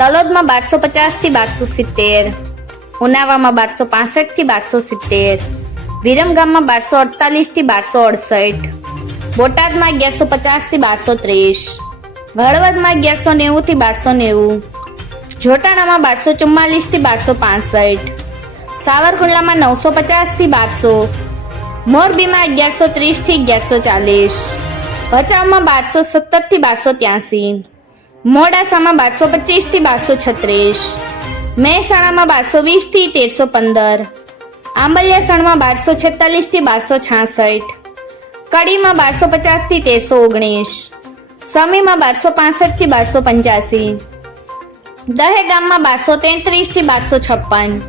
તલોદમાં બારસો પચાસથી બારસો સિત્તેર, ઉનાવામાં બારસો પાસઠથી બારસો સિત્તેર, વિરમગામમાં બારસો અડતાલીસથી બારસો અડસઠ, બોટાદમાં અગિયારસો પચાસથી બારસો ત્રીસ, હળવદમાં અગિયારસો નેવું થી બારસો નેવું, જોટાણામાં બારસો ચુમ્માલીસથી બારસો પાસઠ, સાવરકુંડલામાં નવસો પચાસથી બારસો, મોરબીમાં અગિયારસો ત્રીસથી અગિયારસો ચાલીસ, ભચાઉમાં બારસો સત્તરથી બારસો ત્યાસી મોડાસામાં બારસો પચીસથી બારસો છત્રીસ. મહેસાણામાં બારસો વીસથી તેરસો પંદર. આંબલિયાસણમાં બારસો છેતાલીસથી બારસો છાસઠ. કડીમાં બારસો પચાસથી તેરસો ઓગણીસ. સમીમાં બારસો પાસઠથી બારસો પંચ્યાસી. દહેગામમાં બારસો તેત્રીસથી બારસો છપ્પન.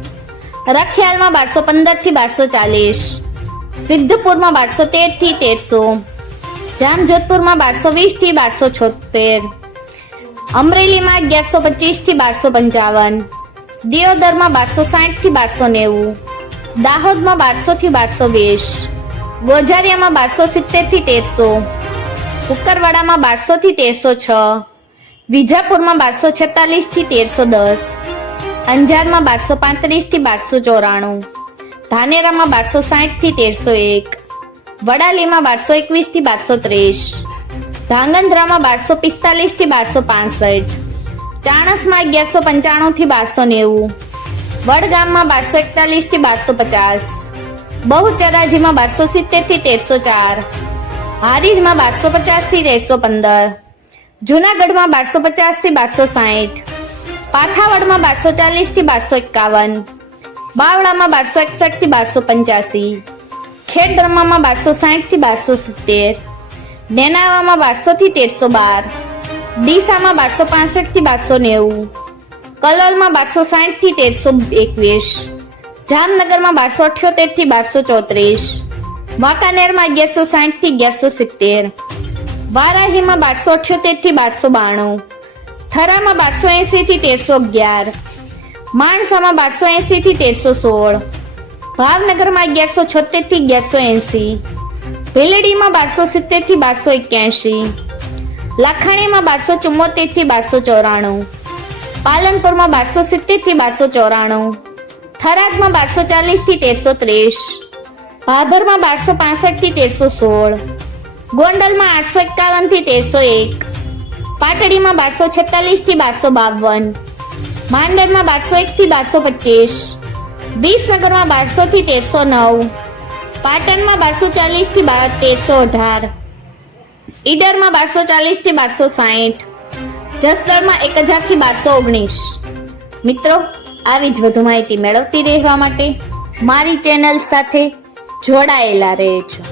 રખિયાલમાં બારસો પંદરથી બારસો ચાલીસ. સિદ્ધપુરમાં બારસો તેરથી તેરસો. જામજોધપુરમાં બારસો વીસથી બારસો છોતેર અમરેલીમાં અગિયારસો પચીસથી બારસો પંચાવન. દિયોદરમાં બારસો સાઠથી બારસો નેવું. દાહોદમાં બારસો થી બારસો વીસ. ગોઝારિયામાં બારસો સિત્તેરથી તેરસો. કુકરવાડામાં બારસો થી તેરસો છ. વિજાપુરમાં બારસો છેતાલીસથી તેરસો દસ. અંજારમાં બારસો પાંત્રીસથી બારસો ચોરાણું. ધાનેરામાં બારસો સાઠથી તેરસો એક. વડાલીમાં બારસો એકવીસથી બારસો ત્રીસ. ધાંગધ્રામાં બારસો પિસ્તાલીસથી બારસો પાસઠ, ચાણસમાં અગિયારસો પંચાણું થી બારસો નેવું, વડગામમાં બારસો એકતાલીસથી બારસો પચાસ, બહુચરાજીમાં બારસો સિત્તેરથી તેરસો ચાર, હારીજમાં બારસો પચાસથી તેરસો પંદર, જુનાગઢમાં બારસો પચાસથી બારસો સાઠ પાથાવડમાં બારસો ચાલીસથી બારસો એકાવન, બાવળામાં બારસો એકસઠથી બારસો પંચ્યાસી, ખેડબ્રહ્મામાં બારસો સાહીઠથી બારસો સિત્તેર નેનાવામાં બારસો થી તેરસો બાર, ડીસામાં બારસો પાસઠથી બારસો નેવું, કલોલમાં બારસો સાઠથી તેરસો એકવીસ, જામનગરમાં બારસો અઠ્યોતેરથી બારસો ચોત્રીસ વાંકાનેરમાં અગિયારસો સાઠથી અગિયારસો સિત્તેર, વારાહીમાં બારસો અઠ્યોતેરથી બારસો બાણું, થરામાં બારસો એસી થી તેરસો અગિયાર, માણસામાં બારસો એસી થી તેરસો સોળ, ભાવનગરમાં અગિયારસો છોતેરથી અગિયારસો એસી ભીલડીમાં બારસો સિત્તેરથી બારસો એક્યાસી લાખાણીમાં બારસો ચુમ્મોતેરથી બારસો ચોરાણું. પાલનપુરમાં બારસો સિત્તેરથી બારસો ચોરાણું. થરાદમાં બારસો ચાલીસથી તેરસો ત્રીસ. ભાભરમાં બારસો પાસઠથી તેરસો સોળ. ગોંડલમાં આઠસો એકાવનથી તેરસો એક. પાટડીમાં બારસો છેતાલીસથી બારસો બાવન. માંડરમાં બારસો એક થી બારસો પચીસ. વિસનગરમાં બારસો થી તેરસો નવ. પાટણમાં બારસો ચાલીસથી બાર તેરસો અઢાર. ઈડરમાં બારસો ચાલીસથી બારસો સાહીઠ. જસદણમાં એક હજારથી બારસો ઓગણીસ. મિત્રો, આવી જ વધુ માહિતી મેળવતી રહેવા માટે મારી ચેનલ સાથે જોડાયેલા રહેજો.